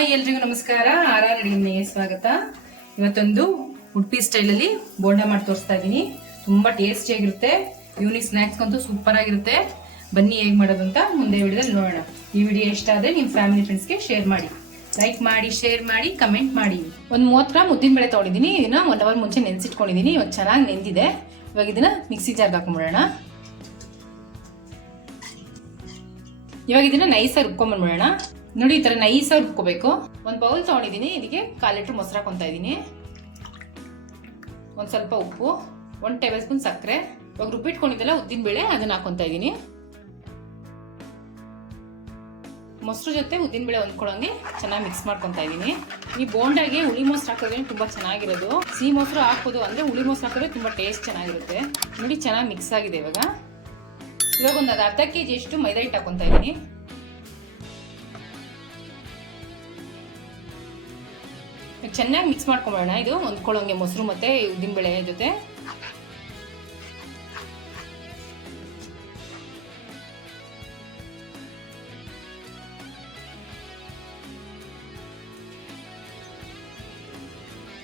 Hi ಎಲ್ರಿಗೂ ನಮಸ್ಕಾರ. R ಅಡಿಗೆ ಸ್ವಾಗತ. ಇವತ್ತೊಂದು ಉಡುಪಿ ಸ್ಟೈಲಲ್ಲಿ ಬೋಂಡ ಮಾಡಿ ತೋರಿಸ್ತಾ ಇದ್ದೀನಿ. ತುಂಬಾ ಟೇಸ್ಟಿಯಾಗಿರುತ್ತೆ. ಈವ್ನಿಂಗ್ ಸ್ನಾಕ್ಸ್ ಅಂತೂ ಸೂಪರ್ ಆಗಿರುತ್ತೆ. ಬನ್ನಿ ಹೇಗೆ ಮಾಡೋದು ಅಂತ ಮುಂದೆ ವಿಡಿಯೋದಲ್ಲಿ ನೋಡೋಣ. ಈ ವಿಡಿಯೋ ಇಷ್ಟ ಆದರೆ ನಿಮ್ಮ ಫ್ಯಾಮಿಲಿ ಫ್ರೆಂಡ್ಸ್ಗೆ ಶೇರ್ ಮಾಡಿ, ಲೈಕ್ ಮಾಡಿ, ಶೇರ್ ಮಾಡಿ, ಕಮೆಂಟ್ ಮಾಡಿ. ಒಂದು 30 ಗ್ರಾಮ್ ಉದ್ದಿನಬೇಳೆ ತೊಗೊಂಡಿದ್ದೀನಿ. ಇದನ್ನ 1 ಅವರ್ ಮುಂಚೆ ನೆನೆಸಿಟ್ಕೊಂಡಿದ್ದೀನಿ. ಇವಾಗ ಚೆನ್ನಾಗಿ ನೆಂದಿದೆ. ಇವಾಗ ಇದನ್ನ ಮಿಕ್ಸಿ ಜಾರ್ಗೆ ಹಾಕೊಂಡ್ಬಿಡೋಣ. ಇವಾಗ ಇದನ್ನ ನೈಸಾಗಿ ರುಬ್ಕೊಂಡ್ಬಿಡೋಣ. ನೋಡಿ, ಈ ತರ ನೈಸಾಗಿ ರುಬ್ಕೋಬೇಕು. ಒಂದು ಬೌಲ್ ತೊಗೊಂಡಿದ್ದೀನಿ. ಇದಕ್ಕೆ 1/4 ಲೀಟರ್ ಮೊಸರು ಹಾಕೊಂತಾ ಇದ್ದೀನಿ. ಒಂದು ಸ್ವಲ್ಪ ಉಪ್ಪು, 1 ಟೇಬಲ್ ಸ್ಪೂನ್ ಸಕ್ಕರೆ. ಇವಾಗ ರುಬ್ಬಿಟ್ಕೊಂಡಿದ್ದೆಲ್ಲ ಉದ್ದಿನ ಬೇಳೆ ಅದನ್ನ ಹಾಕೊಂತಾ ಇದ್ದೀನಿ. ಮೊಸರು ಜೊತೆ ಉದ್ದಿನ ಬೇಳೆ ಹೊಂದ್ಕೊಳ್ಳೋಂಗೆ ಚೆನ್ನಾಗಿ ಮಿಕ್ಸ್ ಮಾಡ್ಕೊತಾ ಇದ್ದೀನಿ. ಈ ಬೋಂಡಾಗೆ ಹುಳಿ ಮೊಸರು ಹಾಕಿದ್ರೆ ತುಂಬಾ ಚೆನ್ನಾಗಿರೋದು. ಸಿಹಿ ಮೊಸರು ಹಾಕೋದು ಅಂದ್ರೆ ಹುಳಿ ಮೊಸರು ಹಾಕಿದ್ರೆ ತುಂಬಾ ಟೇಸ್ಟ್ ಚೆನ್ನಾಗಿರುತ್ತೆ. ನೋಡಿ, ಚೆನ್ನಾಗಿ ಮಿಕ್ಸ್ ಆಗಿದೆ. ಇವಾಗ ಒಂದು ಅರ್ಧ ಕೆಜಿ ಅಷ್ಟು ಮೈದಾ ಹಿಟ್ಟು ಹಾಕೊಂತಾ ಇದ್ದೀನಿ. ಚೆನ್ನಾಗಿ ಮಿಕ್ಸ್ ಮಾಡ್ಕೊಂಬೋಣ. ಇದು ಹೊಂದ್ಕೊಳ್ಳೋಂಗೆ ಮೊಸರು ಮತ್ತೆ ಉದ್ದಿನ ಬೇಳೆ ಜೊತೆ.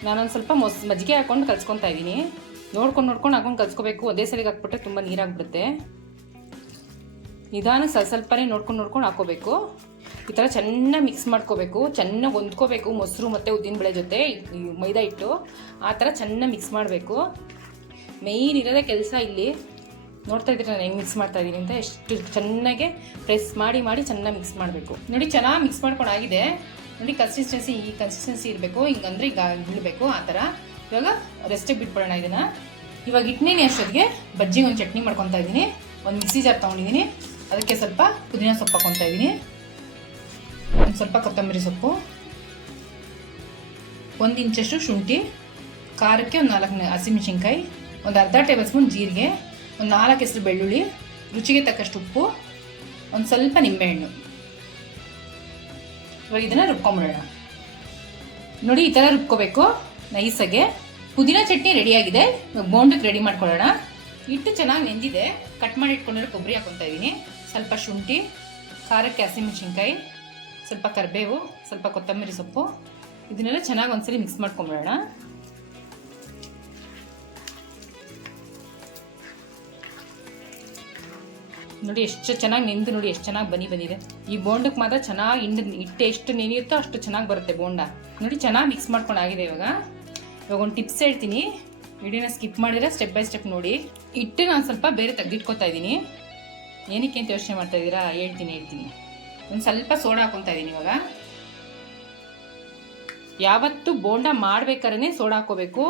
ನಾನೊಂದು ಸ್ವಲ್ಪ ಮಜ್ಜಿಗೆ ಹಾಕೊಂಡು ಕಲ್ಸ್ಕೊತಾ ಇದ್ದೀನಿ. ನೋಡ್ಕೊಂಡು ಹಾಕೊಂಡು ಕಲ್ಸ್ಕೋಬೇಕು. ಒಂದೇ ಸಲಿಗೆ ಹಾಕ್ಬಿಟ್ರೆ ತುಂಬ ನೀರಾಗ್ಬಿಡುತ್ತೆ. ನಿಧಾನಕ್ಕೆ ಸ್ವಲ್ಪನೇ ನೋಡ್ಕೊಂಡು ಹಾಕೋಬೇಕು. ಈ ಥರ ಚೆನ್ನಾಗಿ ಮಿಕ್ಸ್ ಮಾಡ್ಕೋಬೇಕು. ಚೆನ್ನಾಗಿ ಹೊಂದ್ಕೋಬೇಕು ಮೊಸರು ಮತ್ತು ಉದ್ದಿನ ಬೇಳೆ ಜೊತೆ ಮೈದಾ ಹಿಟ್ಟು. ಆ ಥರ ಚೆನ್ನಾಗಿ ಮಿಕ್ಸ್ ಮಾಡಬೇಕು. ಮೇಯ್ನ್ ಇರೋದೇ ಕೆಲಸ ಇಲ್ಲಿ. ನೋಡ್ತಾ ಇದ್ದೀರ ನಾನು ಹೆಂಗೆ ಮಿಕ್ಸ್ ಮಾಡ್ತಾ ಇದ್ದೀನಿ ಅಂತ. ಎಷ್ಟು ಚೆನ್ನಾಗಿ ಪ್ರೆಸ್ ಮಾಡಿ ಚೆನ್ನಾಗಿ ಮಿಕ್ಸ್ ಮಾಡಬೇಕು. ನೋಡಿ, ಚೆನ್ನಾಗಿ ಮಿಕ್ಸ್ ಮಾಡ್ಕೊಂಡಾಗಿದೆ. ನೋಡಿ, ಈ ಕನ್ಸಿಸ್ಟೆನ್ಸಿ ಇರಬೇಕು. ಹಿಂಗಂದ್ರೆ ಈಗ ಬೀಳಬೇಕು ಆ ಥರ. ಇವಾಗ ರೆಸ್ಟಿಗೆ ಬಿಟ್ಬಿಡೋಣ ಇದನ್ನು. ಇವಾಗ ಇಟ್ನೇನೆ ಅಷ್ಟೊತ್ತಿಗೆ ಬಜ್ಜಿಗೆ ಒಂದು ಚಟ್ನಿ ಮಾಡ್ಕೊತಾ ಇದ್ದೀನಿ. ಒಂದು ಮಿಕ್ಸಿ ಜಾರ್ ತೊಗೊಂಡಿದ್ದೀನಿ. ಅದಕ್ಕೆ ಸ್ವಲ್ಪ ಪುದೀನ ಸೊಪ್ಪು ಹಾಕ್ಕೊತಾ ಇದ್ದೀನಿ. ಒಂದು ಸ್ವಲ್ಪ ಕೊತ್ತಂಬರಿ ಸೊಪ್ಪು, 1 ಇಂಚಷ್ಟು ಶುಂಠಿ, ಖಾರಕ್ಕೆ ಒಂದು 4 ಹಸಿಮೆಣಸಿನ್ಕಾಯಿ, ಒಂದು ಅರ್ಧ ಟೇಬಲ್ ಸ್ಪೂನ್ ಜೀರಿಗೆ, ಒಂದು 4 ಹೆಸರು ಬೆಳ್ಳುಳ್ಳಿ, ರುಚಿಗೆ ತಕ್ಕಷ್ಟು ಉಪ್ಪು, ಒಂದು ಸ್ವಲ್ಪ ನಿಂಬೆಹಣ್ಣು. ಇವಾಗ ಇದನ್ನು ರುಬ್ಕೊಂಬಿಡೋಣ. ನೋಡಿ, ಈ ಥರ ರುಬ್ಕೋಬೇಕು ನೈಸಾಗೆ. ಪುದೀನ ಚಟ್ನಿ ರೆಡಿಯಾಗಿದೆ. ಇವಾಗ ಬೋಂಡಕ್ಕೆ ರೆಡಿ ಮಾಡ್ಕೊಳ್ಳೋಣ. ಹಿಟ್ಟು ಚೆನ್ನಾಗಿ ನೆಂದಿದೆ. ಕಟ್ ಮಾಡಿ ಇಟ್ಕೊಂಡಿರೋ ಕೊಬ್ಬರಿ ಹಾಕ್ಕೊತಾ ಇದ್ದೀನಿ. ಸ್ವಲ್ಪ ಶುಂಠಿ, ಖಾರಕ್ಕೆ ಹಸಿಮೆಣಸಿನ್ಕಾಯಿ, ಸ್ವಲ್ಪ ಕರಿಬೇವು, ಸ್ವಲ್ಪ ಕೊತ್ತಂಬರಿ ಸೊಪ್ಪು. ಇದನ್ನೆಲ್ಲ ಚೆನ್ನಾಗಿ ಒಂದ್ಸರಿ ಮಿಕ್ಸ್ ಮಾಡ್ಕೊಂಬಿಡೋಣ. ನೋಡಿ, ಎಷ್ಟು ಚೆನ್ನಾಗಿ ನೆಂದು. ನೋಡಿ, ಎಷ್ಟು ಚೆನ್ನಾಗಿ ಬಂದಿದೆ. ಈ ಬೋಂಡಕ್ಕೆ ಮಾತ್ರ ಚೆನ್ನಾಗಿ ಹಿಟ್ಟು ಎಷ್ಟು ನೆನೆಯುತ್ತೋ ಅಷ್ಟು ಚೆನ್ನಾಗಿ ಬರುತ್ತೆ ಬೋಂಡ. ನೋಡಿ, ಚೆನ್ನಾಗಿ ಮಿಕ್ಸ್ ಮಾಡ್ಕೊಂಡಾಗಿದೆ. ಇವಾಗ ಒಂದು ಟಿಪ್ಸ್ ಹೇಳ್ತೀನಿ. ವಿಡಿಯೋನ ಸ್ಕಿಪ್ ಮಾಡಿದ್ರೆ ಸ್ಟೆಪ್ ಬೈ ಸ್ಟೆಪ್ ನೋಡಿ. ಹಿಟ್ಟು ನಾನು ಸ್ವಲ್ಪ ಬೇರೆ ತೆಗೆದಿಟ್ಕೊತಾ ಇದ್ದೀನಿ. ಏನಕ್ಕೆ ಅಂತ ಯೋಚನೆ ಮಾಡ್ತಾ ಇದ್ದೀರಾ? ಹೇಳ್ತೀನಿ. ಒಂದು ಸ್ವಲ್ಪ ಸೋಡಾ ಹಾಕೊತಾ ಇದ್ದೀನಿ. ಇವಾಗ ಯಾವತ್ತು ಬೋಂಡ ಮಾಡ್ಬೇಕಾದ್ರೆ ಸೋಡಾ ಹಾಕೋಬೇಕು,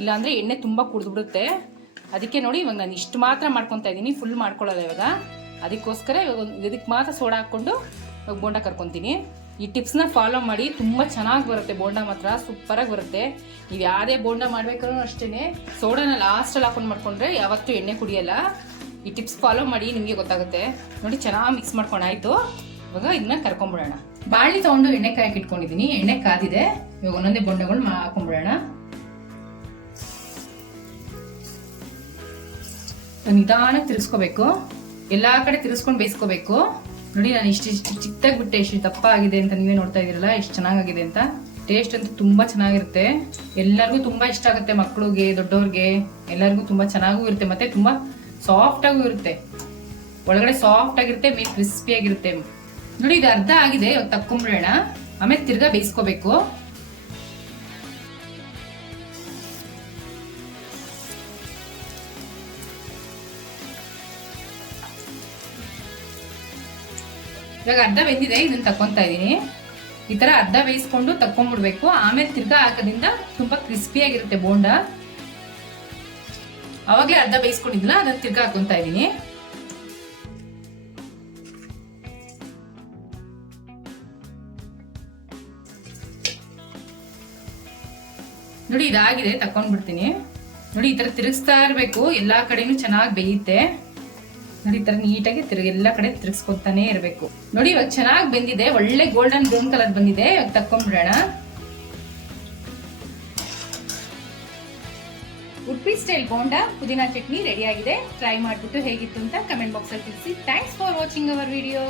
ಇಲ್ಲಾಂದರೆ ಎಣ್ಣೆ ತುಂಬ ಕುಡಿದ್ಬಿಡುತ್ತೆ. ಅದಕ್ಕೆ ನೋಡಿ, ಇವಾಗ ನಾನು ಇಷ್ಟು ಮಾತ್ರ ಮಾಡ್ಕೊತಾ ಇದ್ದೀನಿ. ಫುಲ್ ಮಾಡ್ಕೊಳ್ಳೋಲ್ಲ ಇವಾಗ. ಅದಕ್ಕೋಸ್ಕರ ಇವಾಗ ಇದಕ್ಕೆ ಮಾತ್ರ ಸೋಡಾ ಹಾಕ್ಕೊಂಡು ಇವಾಗ ಬೋಂಡ ಕರ್ಕೊತೀನಿ. ಈ ಟಿಪ್ಸ್ನ ಫಾಲೋ ಮಾಡಿ. ತುಂಬ ಚೆನ್ನಾಗಿ ಬರುತ್ತೆ ಬೋಂಡ, ಮಾತ್ರ ಸೂಪರಾಗಿ ಬರುತ್ತೆ. ನೀವು ಯಾವುದೇ ಬೋಂಡ ಮಾಡ್ಬೇಕಾದ್ರೂ ಅಷ್ಟೇ ಸೋಡಾನ ಲಾಸ್ಟಲ್ಲಿ ಹಾಕೊಂಡು ಮಾಡ್ಕೊಂಡ್ರೆ ಯಾವತ್ತೂ ಎಣ್ಣೆ ಕುಡಿಯಲ್ಲ. ಈ ಟಿಪ್ಸ್ ಫಾಲೋ ಮಾಡಿ, ನಿಮಗೆ ಗೊತ್ತಾಗುತ್ತೆ. ನೋಡಿ, ಚೆನ್ನಾಗಿ ಮಿಕ್ಸ್ ಮಾಡ್ಕೊಂಡಾಯ್ತು. ಇವಾಗ ಇದನ್ನ ಕರ್ಕೊಂಡ್ಬಿಡೋಣ. ಬಾಣಲಿ ತೊಗೊಂಡು ಎಣ್ಣೆ ಕಾಯಕ್ಕೆ ಇಟ್ಕೊಂಡಿದ್ದೀನಿ. ಎಣ್ಣೆ ಕಾದಿದೆ. ಇವಾಗ ಒಂದೊಂದೇ ಬೋಂಡಗಳು ಹಾಕೊಂಡ್ಬಿಡೋಣ. ನಿಧಾನಕ್ಕೆ ತಿರ್ಸ್ಕೋಬೇಕು. ಎಲ್ಲಾ ಕಡೆ ತಿರ್ಸ್ಕೊಂಡು ಬೇಯಿಸ್ಕೋಬೇಕು. ನೋಡಿ, ನಾನು ಇಷ್ಟು ಚಿಕ್ಕದಾಗಿ ಬಿಟ್ಟೆ. ಎಷ್ಟು ದಪ್ಪ ಆಗಿದೆ ಅಂತ ನೀವೇ ನೋಡ್ತಾ ಇದ್ದೀರಲ್ಲ, ಎಷ್ಟು ಚೆನ್ನಾಗಿದೆ ಅಂತ. ಟೇಸ್ಟ್ ಅಂತೂ ತುಂಬಾ ಚೆನ್ನಾಗಿರುತ್ತೆ. ಎಲ್ಲರಿಗೂ ತುಂಬಾ ಇಷ್ಟ ಆಗುತ್ತೆ. ಮಕ್ಕಳಿಗೆ, ದೊಡ್ಡವ್ರಿಗೆ ಎಲ್ಲರಿಗೂ ತುಂಬಾ ಚೆನ್ನಾಗೂ ಇರುತ್ತೆ. ಮತ್ತೆ ತುಂಬಾ ಸಾಫ್ಟ್ ಆಗೂ ಇರುತ್ತೆ. ಒಳಗಡೆ ಸಾಫ್ಟ್ ಆಗಿರುತ್ತೆ, ಮೇಲೆ ಕ್ರಿಸ್ಪಿ ಆಗಿರುತ್ತೆ. ನೋಡಿ, ಇದು ಅರ್ಧ ಆಗಿದೆ. ಇವಾಗ ತಕ್ಕೊಂಬಿಡೋಣ. ಆಮೇಲೆ ತಿರ್ಗಾ ಬೇಯಿಸ್ಕೋಬೇಕು. ಇವಾಗ ಅರ್ಧ ಬೆಂದಿದೆ. ಇದನ್ನ ತಕ್ಕೊಂತಾ ಇದ್ದೀನಿ. ಈ ತರ ಅರ್ಧ ಬೇಯಿಸ್ಕೊಂಡು ತಕ್ಕೊಂಡ್ಬಿಡ್ಬೇಕು. ಆಮೇಲೆ ತಿರ್ಗಾ ಹಾಕೋದ್ರಿಂದ ತುಂಬಾ ಕ್ರಿಸ್ಪಿ ಆಗಿರುತ್ತೆ ಬೋಂಡ. ಅವಾಗಲೇ ಅರ್ಧ ಬೇಯಿಸ್ಕೊಂಡಿದ್ದಿಲ್ಲ, ಅದನ್ನ ತಿರ್ಗಾ ಹಾಕೊಂತಾ ಇದ್ದೀನಿ. ನೋಡಿ, ಇದಾಗಿದೆ. ತಕೊಂಡ್ಬಿಡ್ತೀನಿ. ನೋಡಿ, ಈ ತರ ತಿರುಗಿಸ್ತಾ ಇರಬೇಕು. ಎಲ್ಲಾ ಕಡೆನೂ ಚೆನ್ನಾಗಿ ಬೇಯುತ್ತೆ. ನೋಡಿ, ಈ ತರ ನೀಟಾಗಿ ಎಲ್ಲ ಕಡೆ ತಿರುಗಿಸ್ಕೊತಾನೆ ಇರಬೇಕು. ನೋಡಿ, ಇವಾಗ ಚೆನ್ನಾಗಿ ಬೆಂದಿದೆ. ಒಳ್ಳೆ ಗೋಲ್ಡನ್ ಬ್ರೌನ್ ಕಲರ್ ಬಂದಿದೆ. ಇವಾಗ ತಕೊಂಡ್ಬಿಡೋಣ. ಉಡುಪಿ ಸ್ಟೈಲ್ ಬೋಂಡ ಪುದೀನ ಚಟ್ನಿ ರೆಡಿ ಆಗಿದೆ. ಟ್ರೈ ಮಾಡಿಬಿಟ್ಟು ಹೇಗಿತ್ತು ಅಂತ ಕಮೆಂಟ್ ಬಾಕ್ಸ್ ಅಲ್ಲಿ ತಿಳಿಸಿ. Thanks for watching our video.